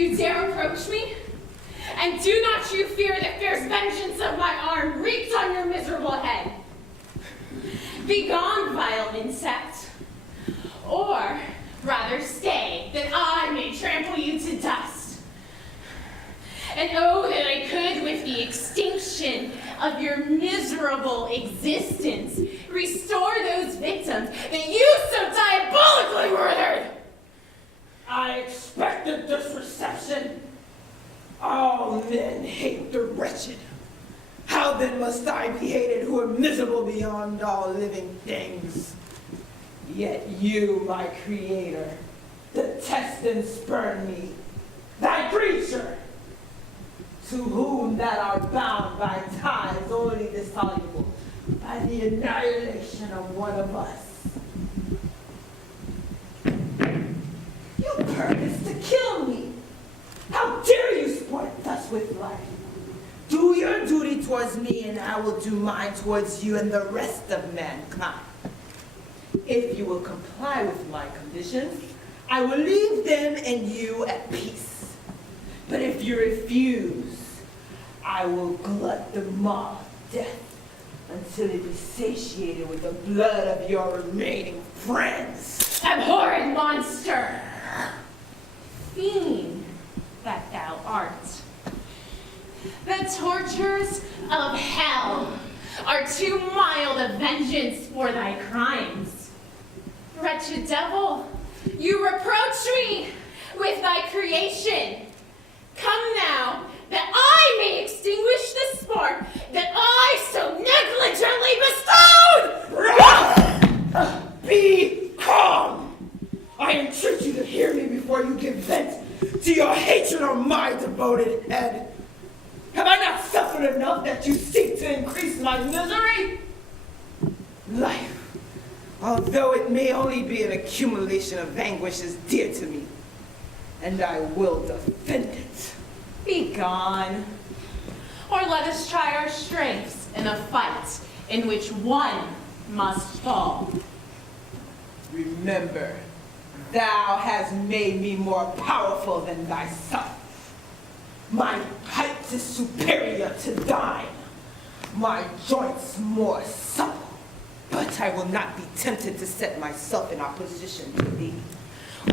you dare approach me? And do not you fear the fierce vengeance of my arm wreaked on your miserable head. Begone, vile insect. Or rather stay, that I may trample you to dust. And oh, that I could, with the extinction of your miserable existence, restore those victims that you so diabolically murdered. I expected this reception. All men hate the wretched. How then must I be hated who am miserable beyond all living things? Yet you, my creator, detest and spurn me, thy creature, to whom that are bound by ties only dissoluble by the annihilation of one of us. You purpose to kill me. How dare you sport thus with life? Do your duty towards me, and I will do mine towards you and the rest of mankind. If you will comply with my conditions, I will leave them and you at peace. But if you refuse, I will glut the maw of death until it be satiated with the blood of your remaining friends. Abhorrent monster! Fiend that thou art. The tortures of hell are too mild a vengeance for thy crimes. Wretched devil, you reproach me with thy creation. Come now, that I may extinguish the spark that I so negligently bestowed! Be calm! I entreat you to hear me before you give vent to your hatred on my devoted head. Have I not suffered enough that you seek to increase my misery? Life, although it may only be an accumulation of anguish, is dear to me, and I will defend it. Be gone. Or let us try our strengths in a fight in which one must fall. Remember, thou hast made me more powerful than thyself. My height is superior to thine, my joints more supple, but I will not be tempted to set myself in opposition to thee.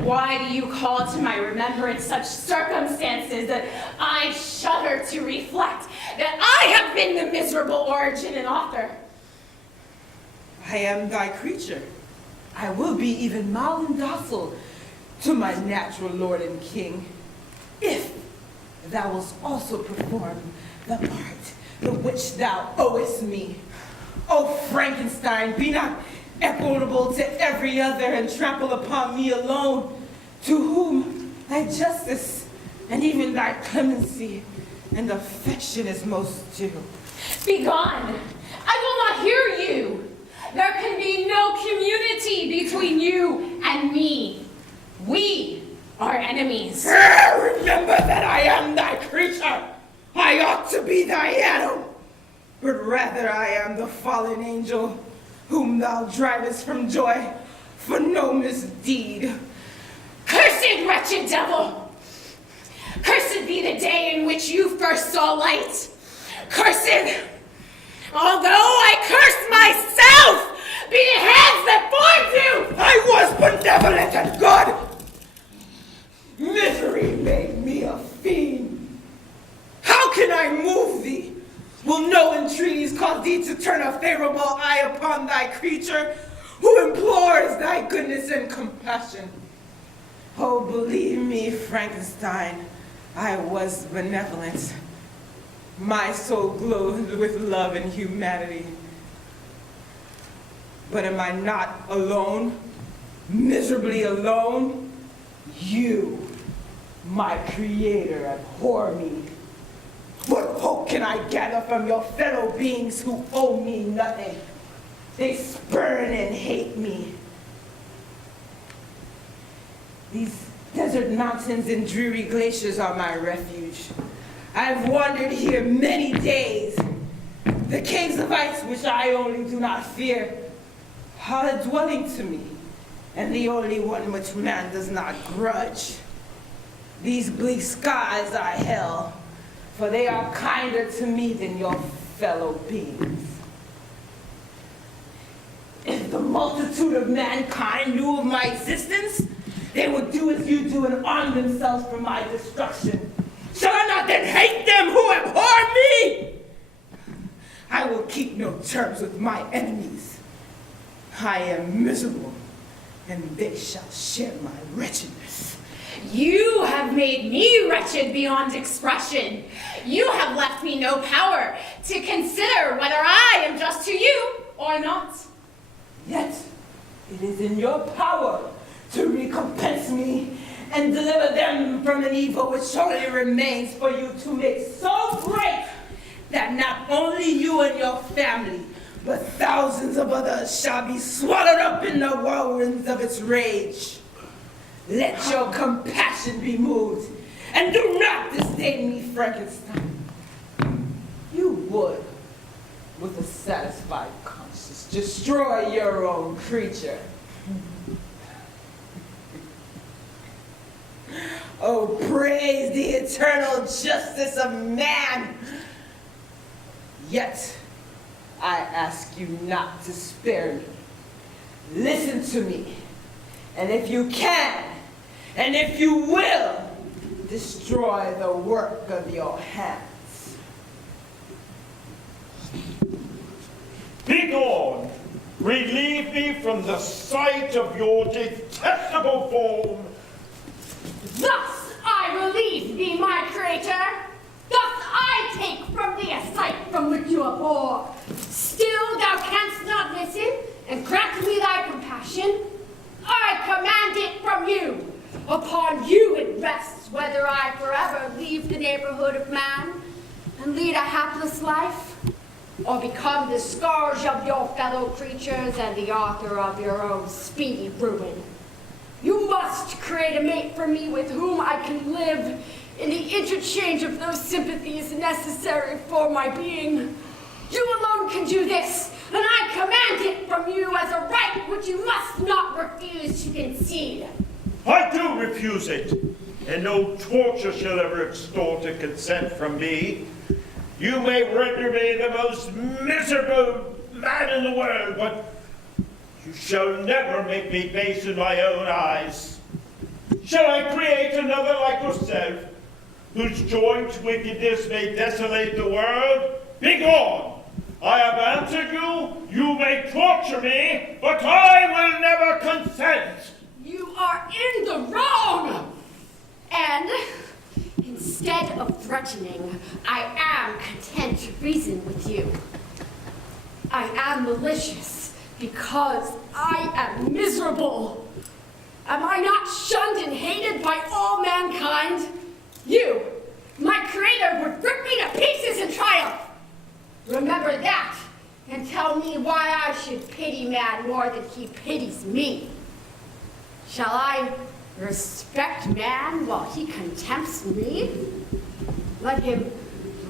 Why do you call to my remembrance such circumstances that I shudder to reflect that I have been the miserable origin and author? I am thy creature. I will be even mild and docile to my natural lord and king, if thou wilt also perform the part the which thou owest me. O Frankenstein, be not equitable to every other and trample upon me alone, to whom thy justice and even thy clemency and affection is most due. Begone! I will not hear you! There can be no community between you and me. We are enemies. Remember that I am thy creature. I ought to be thy Adam, but rather I am the fallen angel whom thou drivest from joy for no misdeed. Cursed wretched devil! Cursed be the day in which you first saw light. Cursed, although I curse myself, be the hands that formed you! I was benevolent and good. Misery made me a fiend. How can I move thee? Will no entreaties cause thee to turn a favorable eye upon thy creature, who implores thy goodness and compassion? Oh, believe me, Frankenstein, I was benevolent. My soul glowed with love and humanity. But am I not alone, miserably alone? You, my creator, abhor me. What hope can I gather from your fellow beings who owe me nothing? They spurn and hate me. These desert mountains and dreary glaciers are my refuge. I've wandered here many days. The caves of ice, which I only do not fear, are a dwelling to me, and the only one which man does not grudge. These bleak skies are hell, for they are kinder to me than your fellow beings. If the multitude of mankind knew of my existence, they would do as you do and arm themselves for my destruction. Shall I not then hate them who abhor me? I will keep no terms with my enemies. I am miserable, and they shall share my wretchedness. You have made me wretched beyond expression. You have left me no power to consider whether I am just to you or not. Yet, it is in your power to recompense me and deliver them from an evil which surely remains for you to make so great that not only you and your family, but thousands of others shall be swallowed up in the whirlwinds of its rage. Let your compassion be moved, and do not disdain me, Frankenstein. You would, with a satisfied conscience, destroy your own creature. Oh, praise the eternal justice of man! Yet, I ask you not to spare me. Listen to me, and if you can, and if you will, destroy the work of your hands. Begone! Relieve me from the sight of your detestable form. Thus I relieve thee, my creator. Thus I take from thee a sight from which you abhor. Still thou canst not listen, and grant me thy compassion. I command it from you. Upon you it rests whether I forever leave the neighborhood of man and lead a hapless life, or become the scourge of your fellow creatures and the author of your own speedy ruin. You must create a mate for me with whom I can live in the interchange of those sympathies necessary for my being. You alone can do this, and I command it from you as a right which you must not refuse to concede. I do refuse it, and no torture shall ever extort a consent from me. You may render me the most miserable man in the world, but you shall never make me base in my own eyes. Shall I create another like yourself, whose joint wickedness may desolate the world? Begone! I have answered you. You may torture me, but I will never consent. You are in the wrong! And instead of threatening, I am content to reason with you. I am malicious because I am miserable. Am I not shunned and hated by all mankind? You, my creator, would rip me to pieces in triumph. Remember that, and tell me why I should pity man more than he pities me. Shall I respect man while he contempts me? Let him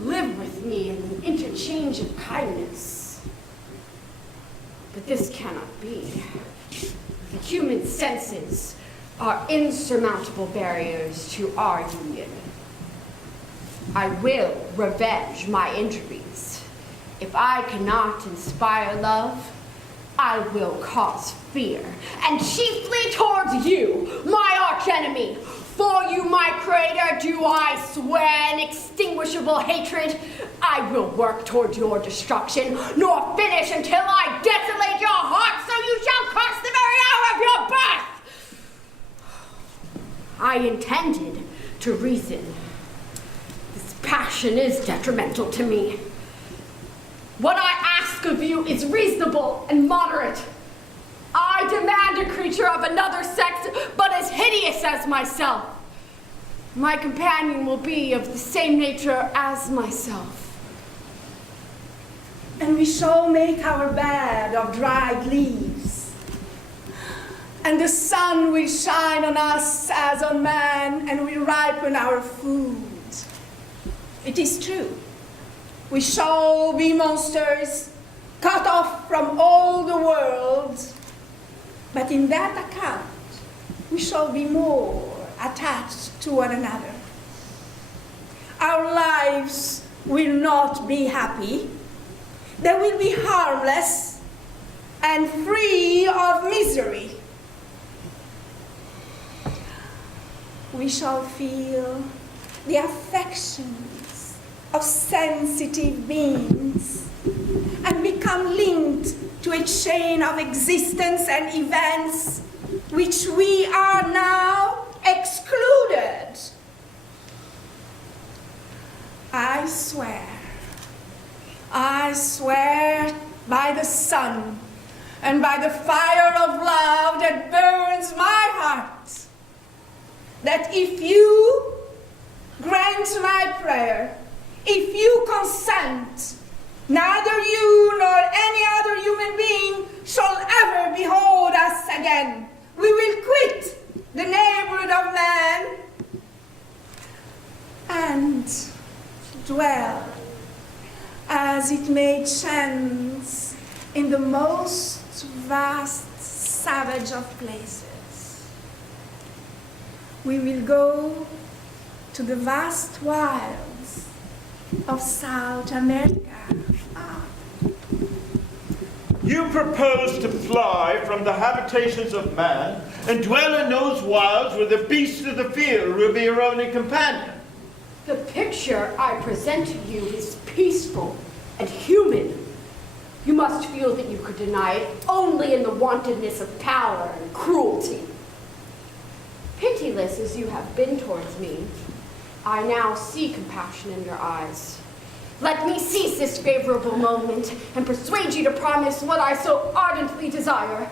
live with me in an interchange of kindness. But this cannot be. The human senses are insurmountable barriers to our union. I will revenge my injuries. If I cannot inspire love, I will cause fear, and chiefly towards you, my archenemy. For you, my creator, do I swear inextinguishable hatred. I will work toward your destruction, nor finish until I desolate your heart, so you shall curse the very hour of your birth. I intended to reason. This passion is detrimental to me. What I ask of you is reasonable and moderate. I demand a creature of another sex, but as hideous as myself. My companion will be of the same nature as myself. And we shall make our bed of dried leaves. And the sun will shine on us as on man, and will ripen our food. It is true. We shall be monsters, cut off from all the world, but in that account, we shall be more attached to one another. Our lives will not be happy. They will be harmless and free of misery. We shall feel the affections of sensitive beings and become linked to a chain of existence and events which we are now excluded. I swear by the sun and by the fire of love that burns my heart, that if you grant my prayer, if you consent, neither you nor any other human being shall ever behold us again. We will quit the neighborhood of man and dwell as it may chance in the most vast savage of places. We will go to the vast wilds of South America. You propose to fly from the habitations of man and dwell in those wilds where the beasts of the field will be your only companion. The picture I present to you is peaceful and human. You must feel that you could deny it only in the wantonness of power and cruelty. Pitiless as you have been towards me, I now see compassion in your eyes. Let me seize this favorable moment and persuade you to promise what I so ardently desire.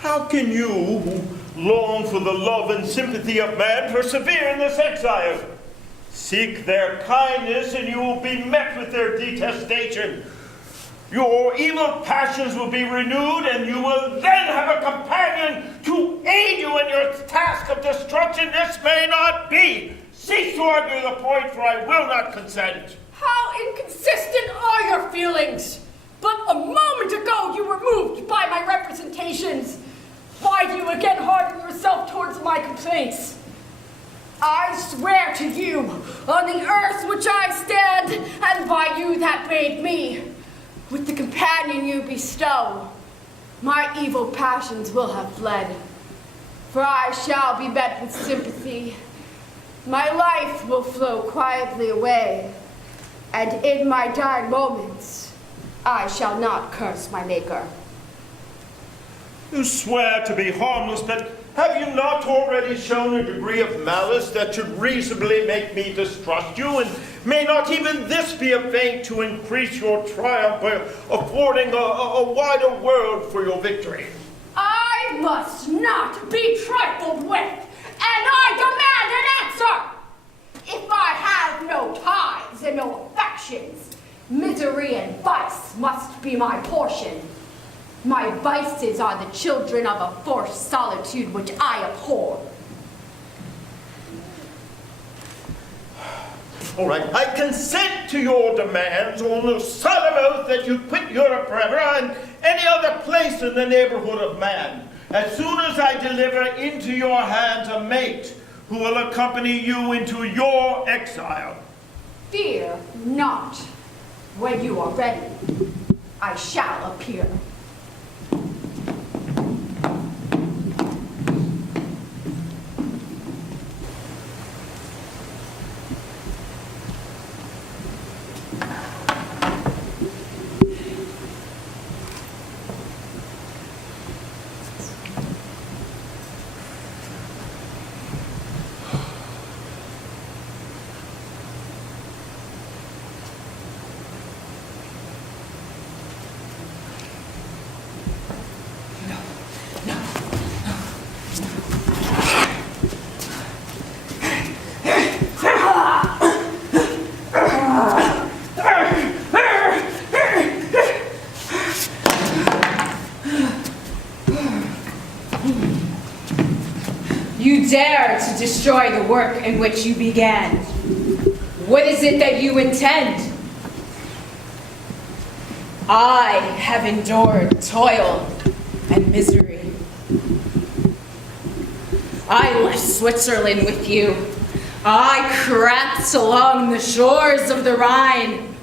How can you, who long for the love and sympathy of man, persevere in this exile? Seek their kindness and you will be met with their detestation. Your evil passions will be renewed and you will then have a companion to aid you in your task of destruction. This may not be. Cease to argue the point, for I will not consent. How inconsistent are your feelings! But a moment ago you were moved by my representations. Why do you again harden yourself towards my complaints? I swear to you, on the earth which I stand, and by you that made me, with the companion you bestow, my evil passions will have fled, for I shall be met with sympathy. My life will flow quietly away, and in my dying moments, I shall not curse my Maker. You swear to be harmless, but have you not already shown a degree of malice that should reasonably make me distrust you? And may not even this be a feint to increase your triumph by affording a wider world for your victory? I must not be trifled with, and I demand an answer! If I have no ties and no affections, misery and vice must be my portion. My vices are the children of a forced solitude which I abhor. All right, I consent to your demands on the solemn oath that you quit Europe forever and any other place in the neighborhood of man, as soon as I deliver into your hands a mate who will accompany you into your exile. Fear not. When you are ready, I shall appear. You dare to destroy the work in which you began. What is it that you intend? I have endured toil and misery. I left Switzerland with you. I crept along the shores of the Rhine,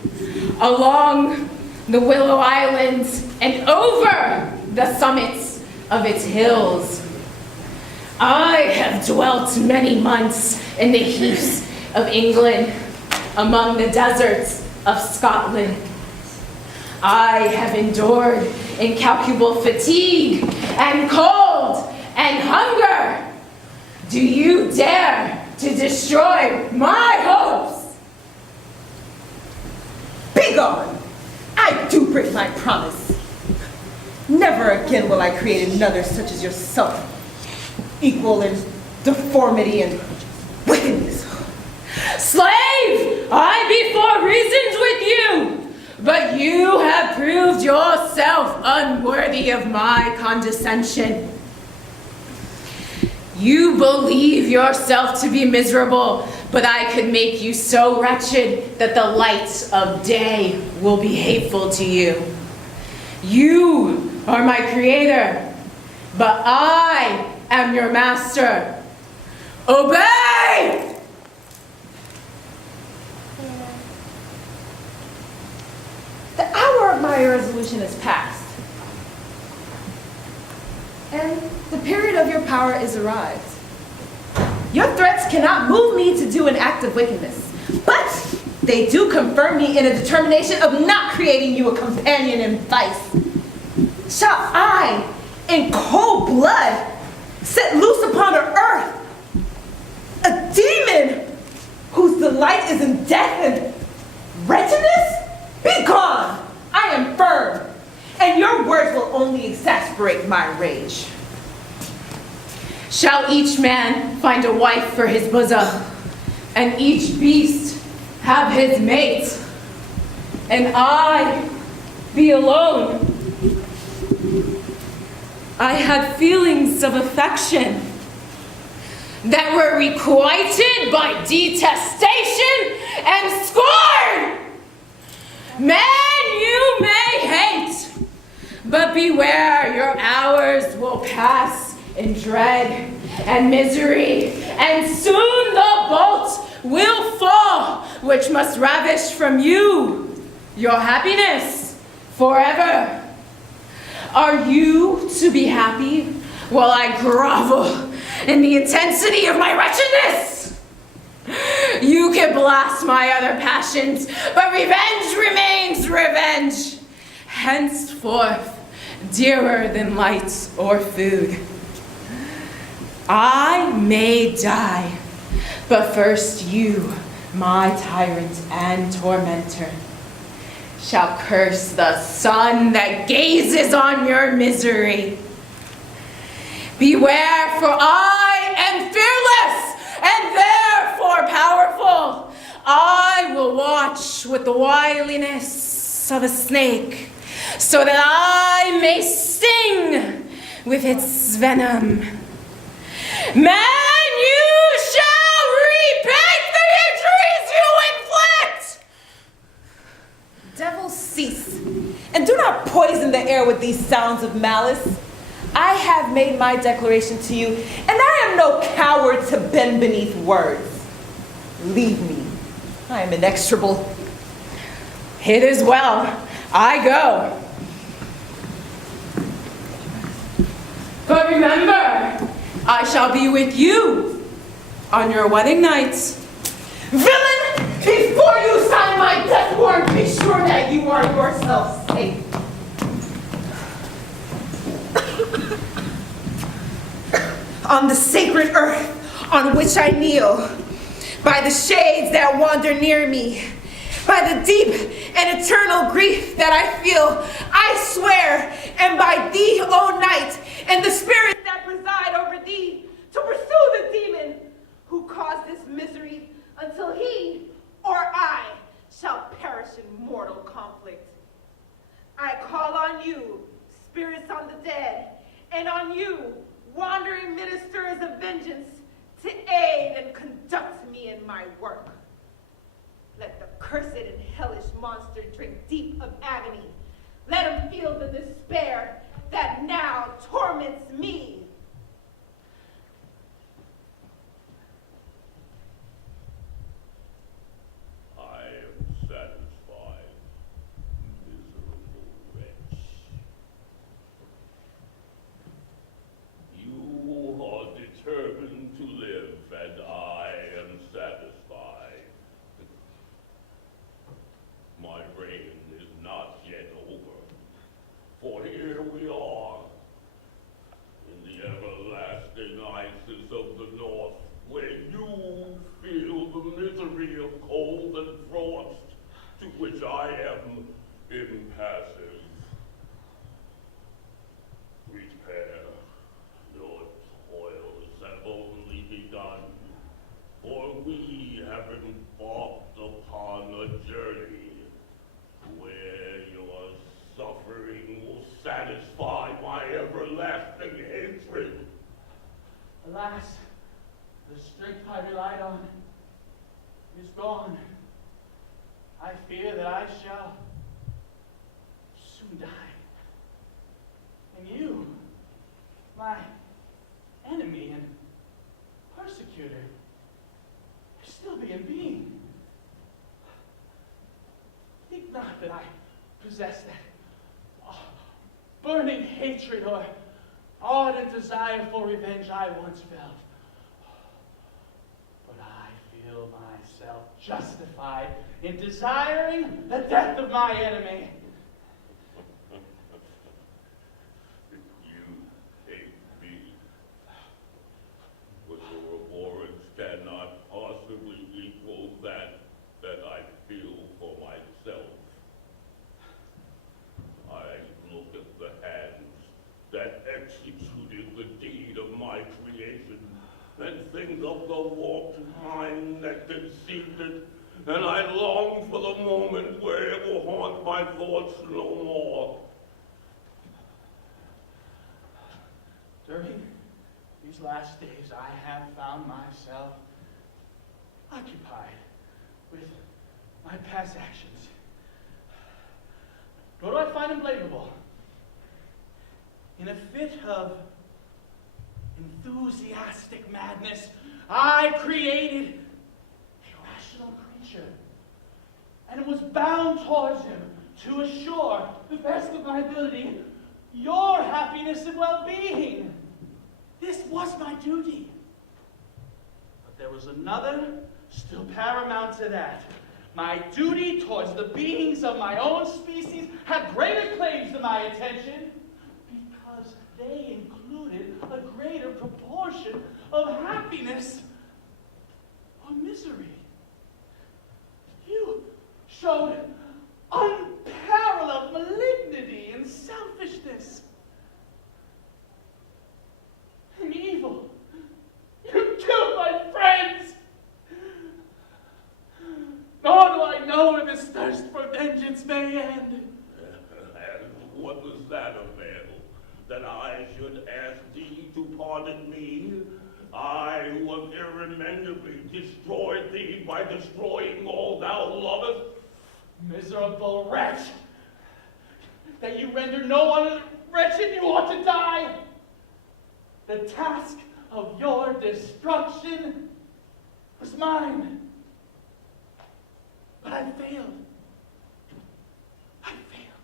along the Willow Islands, and over the summits of its hills. I have dwelt many months in the heaths of England, among the deserts of Scotland. I have endured incalculable fatigue and cold and hunger. Do you dare to destroy my hopes? Begone! I do break my promise. Never again will I create another such as yourself, equal in deformity and wickedness. Slave, I before reasoned with you, but you have proved yourself unworthy of my condescension. You believe yourself to be miserable, but I could make you so wretched that the light of day will be hateful to you. You are my creator, but I am your master. Obey! The hour of my resolution is past, and the period of your power is arrived. Your threats cannot move me to do an act of wickedness, but they do confirm me in a determination of not creating you a companion in vice. Shall I, in cold blood, set loose upon the earth a demon whose delight is in death and wretchedness? Be gone! I am firm, and your words will only exasperate my rage. Shall each man find a wife for his bosom, and each beast have his mate, and I be alone? I had feelings of affection that were requited by detestation and scorn. Men you may hate, but beware, your hours will pass in dread and misery, and soon the bolt will fall, which must ravish from you your happiness forever. Are you to be happy while I grovel in the intensity of my wretchedness? You can blast my other passions, but revenge remains revenge, henceforth dearer than light or food. I may die, but first you, my tyrant and tormentor, shall curse the sun that gazes on your misery. Beware, for I am fearless and therefore powerful. I will watch with the wiliness of a snake, so that I may sting with its venom. Man, you shall repay the injuries you inflict! Devils, cease, and do not poison the air with these sounds of malice. I have made my declaration to you, and I am no coward to bend beneath words. Leave me. I am inexorable. It is well. I go. But remember, I shall be with you on your wedding night. Villain! Before you sign my death warrant, be sure that you are yourself safe. On the sacred earth on which I kneel, by the shades that wander near me, by the deep and eternal grief that I feel, I swear, and by thee, O night, and the spirits that preside over thee, to pursue the demon who caused this misery until he or I shall perish in mortal conflict. I call on you, spirits on the dead, and on you, wandering ministers of vengeance, to aid and conduct me in my work. Let the cursed and hellish monster drink deep of agony. Let him feel the despair that now torments me. relied on is gone. I fear that I shall soon die. And you, my enemy and persecutor, you're still being being. Think not that I possess that burning hatred or ardent desire for revenge I once felt. But I feel myself justified in desiring the death of my enemy. You hate me, but your abhorrence cannot possibly equal that I feel for myself. I look at the hands that executed the deed of my creation, and think of the warped mind that conceived it, and I long for the moment where it will haunt my thoughts no more. During these last days, I have found myself occupied with my past actions. Nor do I find them blamable. In a fit of enthusiastic madness, I created a rational creature, and was bound towards him to assure, the best of my ability, your happiness and well-being. This was my duty. But there was another still paramount to that. My duty towards the beings of my own species had greater claims to my attention because they included a greater proportion of happiness or misery. You showed unparalleled malignity and selfishness and evil. You killed my friends. Nor do I know where this thirst for vengeance may end. And what was that, Amedeo? That I should ask thee to pardon me? I who have irremediably destroyed thee by destroying all thou lovest? Miserable wretch! That you render no one wretched, you ought to die! The task of your destruction was mine. But I failed. I failed.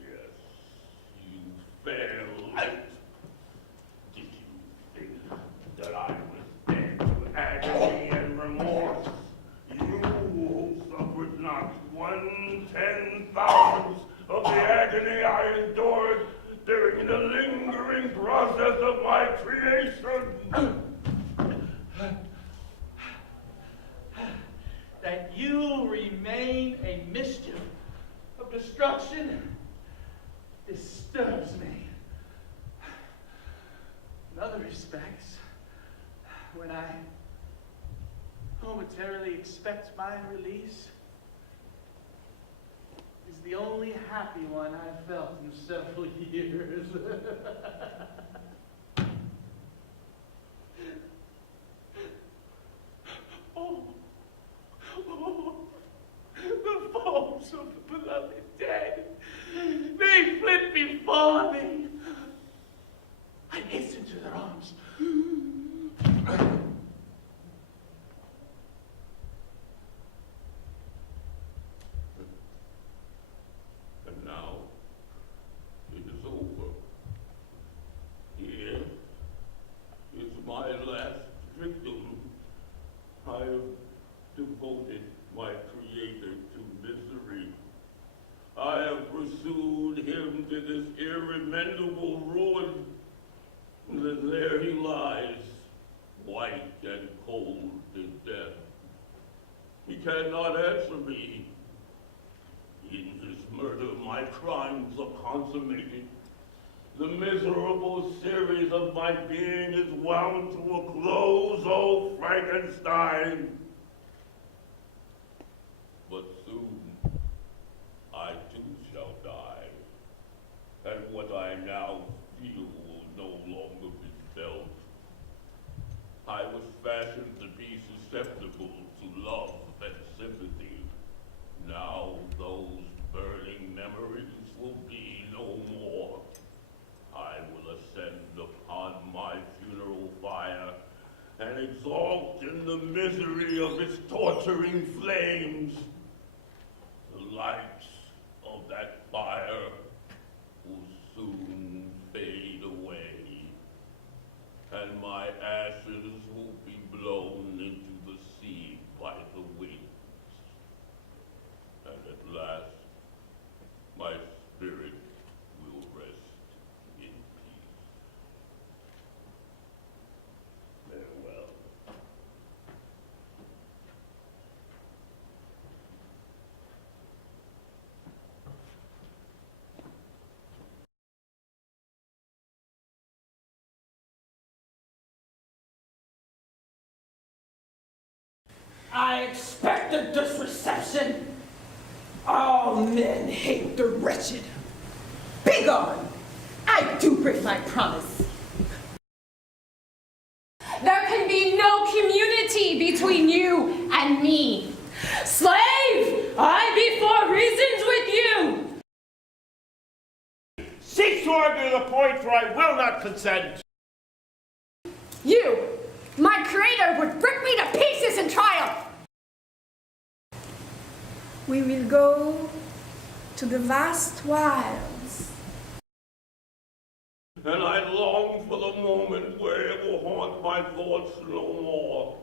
Yes, you failed. Did you think that I was dead to agony and remorse? You who suffered not 1/10,000th of the agony I endured during the lingering process of my creation. That you remain a mischief of destruction disturbs me. In other respects, when I momentarily expect my release, is the only happy one I've felt in several years. The foes of the beloved dead, they flit before me. I hasten to their arms. And now, it is over. Here is my last victim. I have devoted my creator to misery. I have pursued him to this irremediable ruin. And there he lies, white and cold in death. He cannot answer me. In his murder, my crimes are consummated. The miserable series of my being is wound to a close, oh Frankenstein. But soon, I too shall die, and what I now feel will no longer be felt. I was fashioned to be engulfed in the misery of its torturing flames. The lights of that fire will soon fade away, and my ashes will be blown into the sea by the winds. And at last, my spirit will rest in peace. Farewell. I expected this reception. All men hate the wretched. Begone! I do break my promise. There can be no community between you and me. Slave, I before reasons with you. Cease to argue the point, for I will not consent. You, my creator, would rip me to pieces in triumph. We will go to the vast wilds. And I long for the moment where it will haunt my thoughts no more.